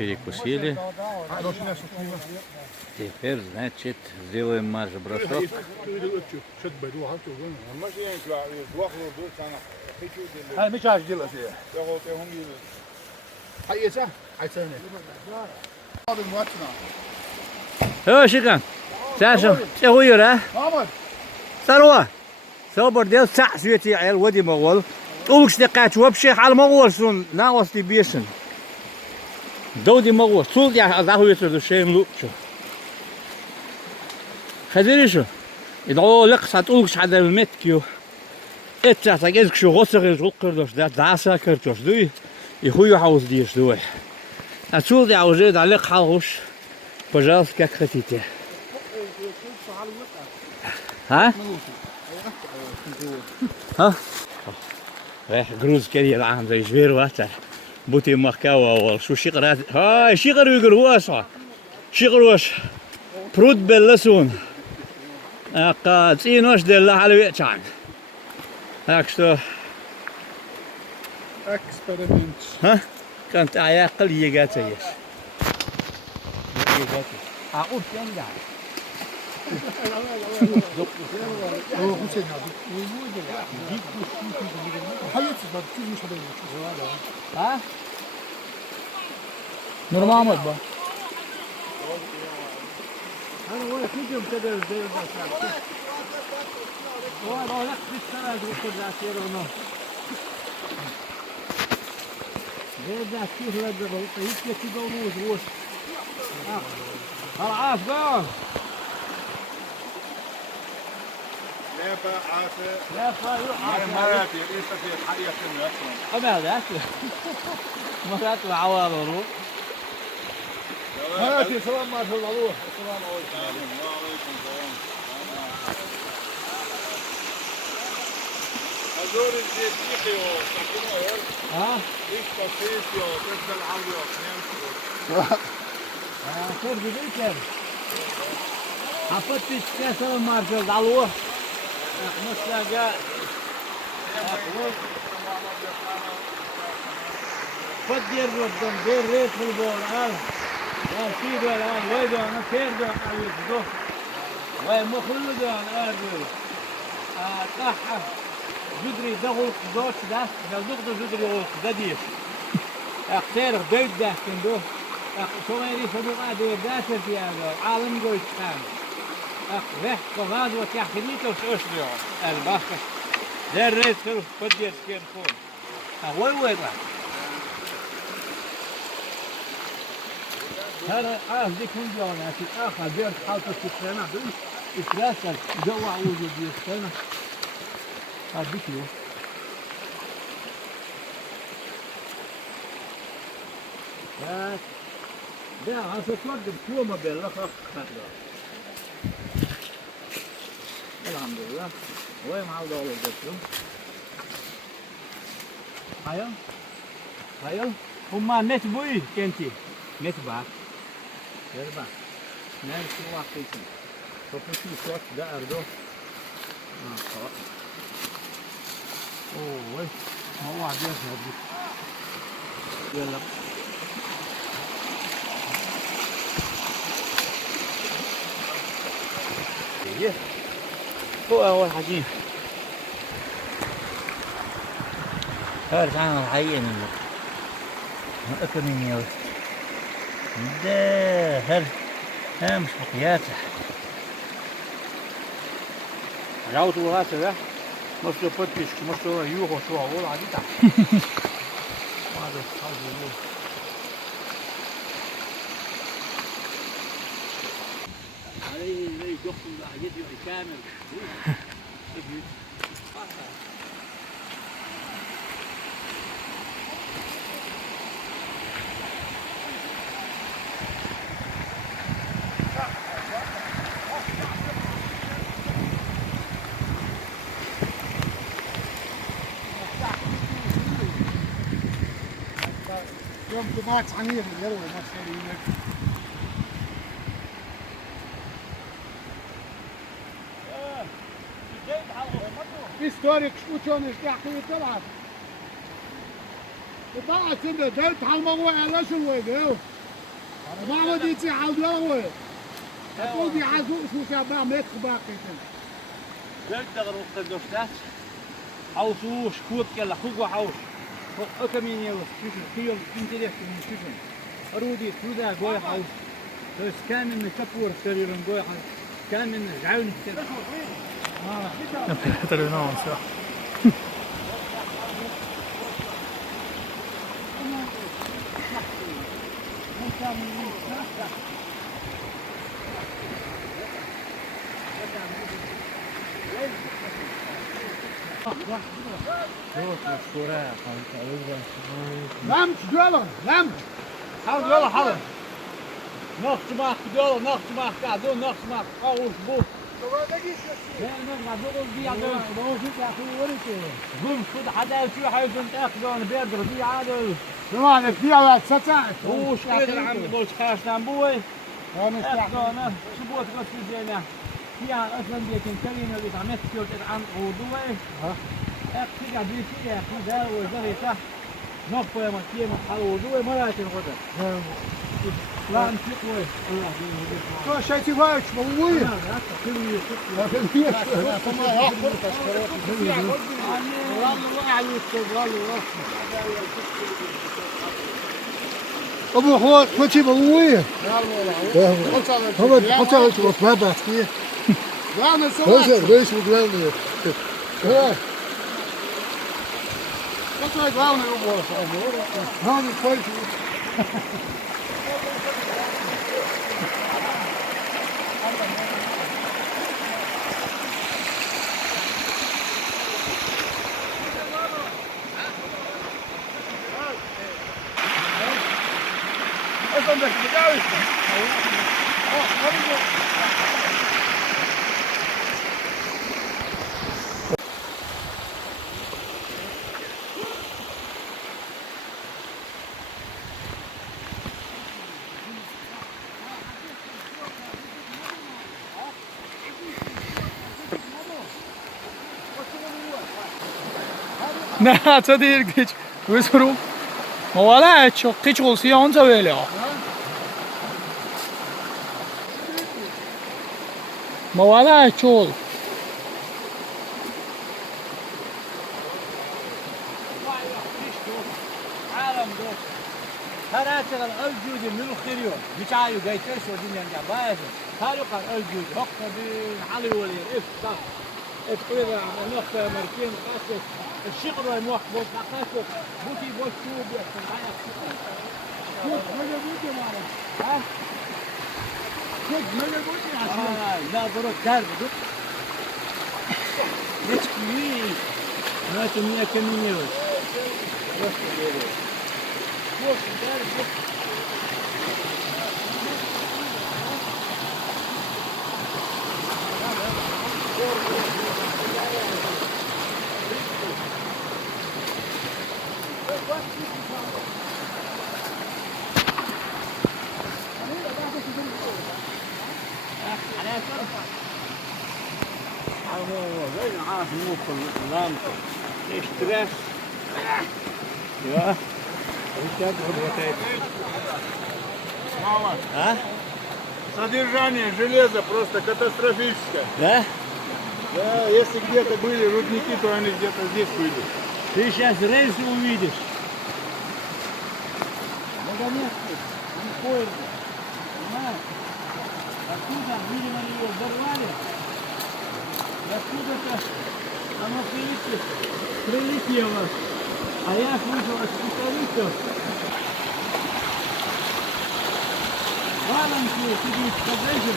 перекусили. Теперь, значит, сделаем марш-бросок. Шикан, Саша, что хуёра? Сарва, собор сац يتي عيال ودي مغول. طولك دقات وبشيخ على مغول سون ناوستي بيشن. دودي مغول طول يا ذاهو يتردو شيء لوكشو. خديري شو؟ يدعو لك ساتولك هذا المتكيو. إتى تجيزك شو غصر الجوكردوش ده داسا كرتوش دوي يخويو حوز ديش دوي. أتول يا وجد عليك حوش. Пожалуйста, как хотите. А? ها؟ груز كثير عام زي جبير واتر بوتي مخكاوة ولا شو شقر هاي شقر يقول هو أصلا شقر وش برود بلسون قا تسينوش دل على ويتشان هاك شو اكسبيرمنت ها كانت عياقل يجاتيش أقول كم Normalmat bu. Hani o yakınca bir kadar zeyir başlar. O aralık bir tane grupta yer onu. Zeyda sihirle de bu hiç geçti olmaz bu. Ah, go. لا عافية لا خير مرات ليس في الحقيقة أصلا أما ذاك مرات العوار والروح مرات سلام ما شاء الله السلام عليكم وعليكم السلام هذول الجيتيكي وسكنوا ها إيش تصيص تفضل عالية كيف بيجيك حطيت كاسة مارشال علوه مثل جاء فدير ربنا دير ريت في البول لا في دول ويدو أنا كير دول أيوة وين مخلو دول أرجو صح جدري دغل دوش ده دغل جدري غلق ده ديش أختار بيت ده كندو شو ما يريد صدق عادي داسر في هذا عالم جوي كان رح قواز وتحكيته وش اليوم الباقي ده الرئيس خلف بدي سكين فون وين هذا دي كل يوم في آخر دير حالته في السنة إثلاثة جوا وجود في السنة هذا كله ده عشان تقدم كل ما بيلقى خطر الحمد لله وين معود على الجسم هايل هما نت بوي كنتي نت باك يربا نت واقيتي فبتي صوت ده أردو أوه ما واحد يسمع يلا هو أول حكيم هذا كان الحقيقة منه أكل من يوم ده هذا مش حكياته راوت وغاسة ده مش يفتش مش يوغو شو أقول عديدة هذا يقول عليه يدخل يدي كامل يوم جماعة عنيف يلا ما تخلينك historic uçağınız yakıyı talat. Daha sonra dört halma var, Allah şunu var. ما وديتي عاودوه أقول بيعزو اسمه شابا ميت باقيتن Leuk dat er op de staat. Haus oes, goed kella, goed haus. Ook een mini haus, veel interesse in chicken. Rudi, hoe daar gooi haus. Dus kan men kapur sterren gooi haus. Kan men zuin sterren. Ja, Peter är någonstans. لمش دولار لمش Haus wel halen. Nog te maken, dollar, nog te maken, ja, doe nog te maken. Haus boek. Ja, nog maar door die aan de. Boem, goed, had hij zo huis en echt gewoon beter die aan. زمان في على ساعات وش قدر عم بقول خاش نامبوي أنا اخ انا شبوت قص زينا فيها اصلا ديك كلمه اللي عملت كيوت عن موضوع اخ تيجا بيتي يا اخي ده وزري صح نقطه ما كي ما حل موضوع مرات الغدر لا انت قوي شو شيء تفاش مويه لكن في ما يحضر والله عليك والله أبو هو كوتشي مويه هو حتى شو ما بحكي لا أنا سويت ليش مقلني هذا هذا كويس Ne, co değil geç. Wysoru. Mawala çok geç olsa yanca böyle. Mawala çok. عالم دوس هراتر الأوجود من الخيريون بتاعي جايتش ودين جباز خالق الأوجود نقطة بين علي ولي إفتح إفتح على نقطة مركين قاسك الشقر الموح بوت قاسك بوتي بوت شوب يحصل معايا شوف ماذا بوتي معنا ها شوف ماذا بوتي عشان لا ضرب دار بدك ليش كويس ما تمية كمية عارف موصل لامته اشتراك يا а? Содержание железа просто катастрофическое. Да? Да, если где-то были рудники, то они где-то здесь были. Ты сейчас рельсы увидишь. Наконец-то, они поезда. Понимаешь? Оттуда, видимо, ее взорвали. И откуда-то оно прилетело. А я слышал от специалистов. Валенки сидит под этим.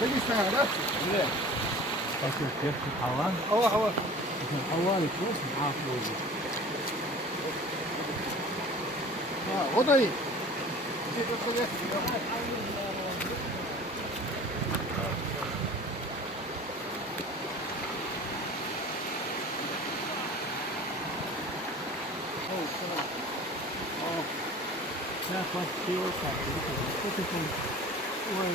Пакистан, да? Да. Пошел перцы халан. Аллах. Халаны просто афрозы. Вот они. Я поспел так. Вот это ой,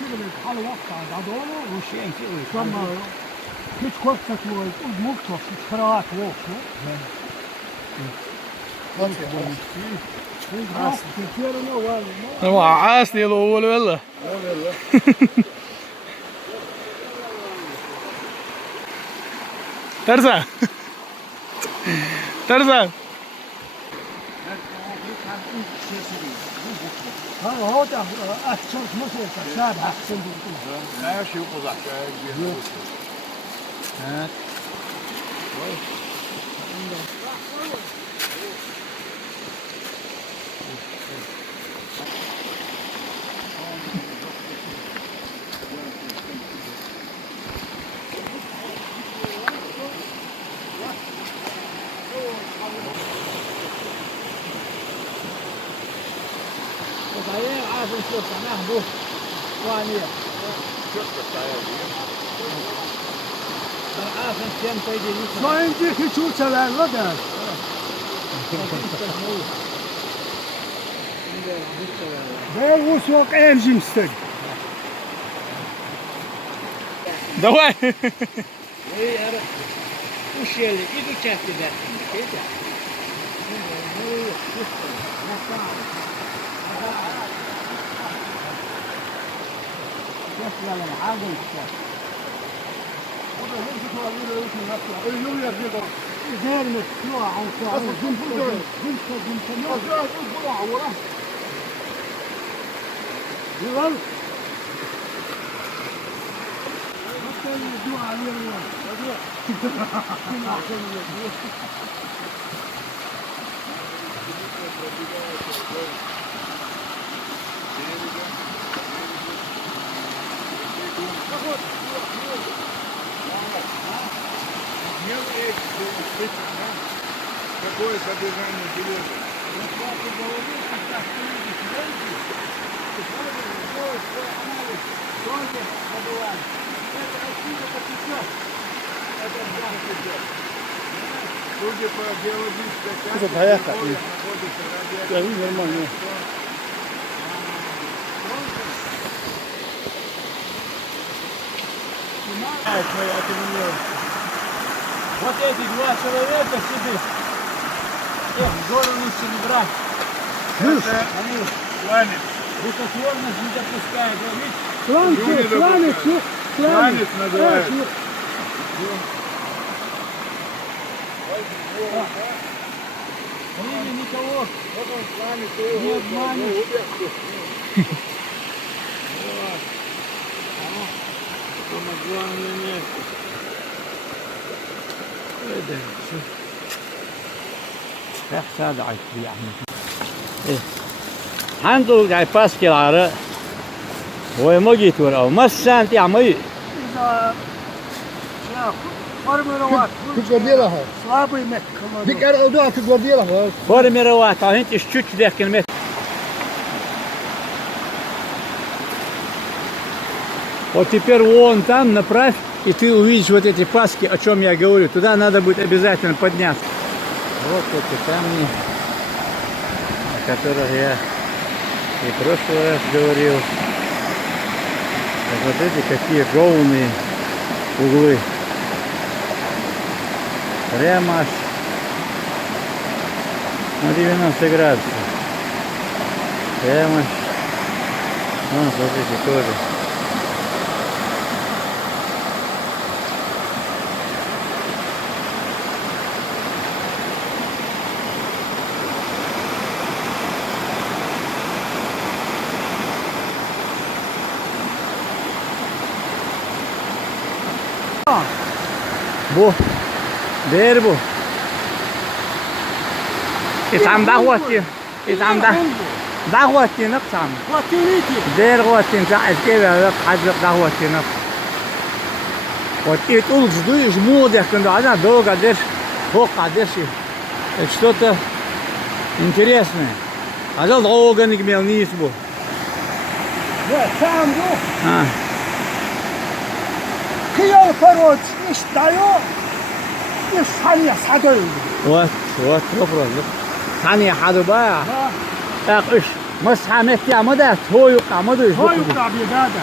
كده بيتحل وقت على العضلة والشيء كده ثم كيف كوستك ومكتوب في الشرايط وقت وعاسني الأول والله. ترزان ترزان هذا أكثر مثل شاب أحسن لا شو قضاء عارف الشرطة نهبه وانية عارف كم تيجي ما يمديك تشوف سلام لدى ده وسوق انجي مستق دواء وش اللي يجي شافي ده كده Какое содержание железа? Судя по геологической карте, находится нормально. Вот эти два человека сюда. Их в сторону не брать. Они рукотворность не допускают. Кланец называется. Время никого не обманешь. Самое главное место. هذا عايز يعني عنده جاي باسكي العراء هو ما جيت ولا ما سنت يعمل تقديلها صعبة ديك أرقدها تقديلها فورمي روات انت شتش لكن مت Вот теперь вон там направь, и ты увидишь вот эти паски, о чем я говорю. Туда надо будет обязательно подняться. Вот эти камни, о которых я и в прошлый раз говорил. Вот эти какие ровные углы. Прямо аж на 90 градусов. Прямо аж. Вон, смотрите, тоже. Bu değer bu. İtam dağwatçı. İtam dağwatçı nıqsam. Değer watçı ta'ske ve qadr dağwatçı nıq. Вот и тут ждешь, молодых, когда она долго держишь, плохо держишь. Это что-то интересное. А то долго не имел низ был. Там был. А. Киял пород, иштаю, и саня садой. Вот вопрос. Саня хадуба. Так, иш, мы сами тямада, твою камаду. Твою кабидада.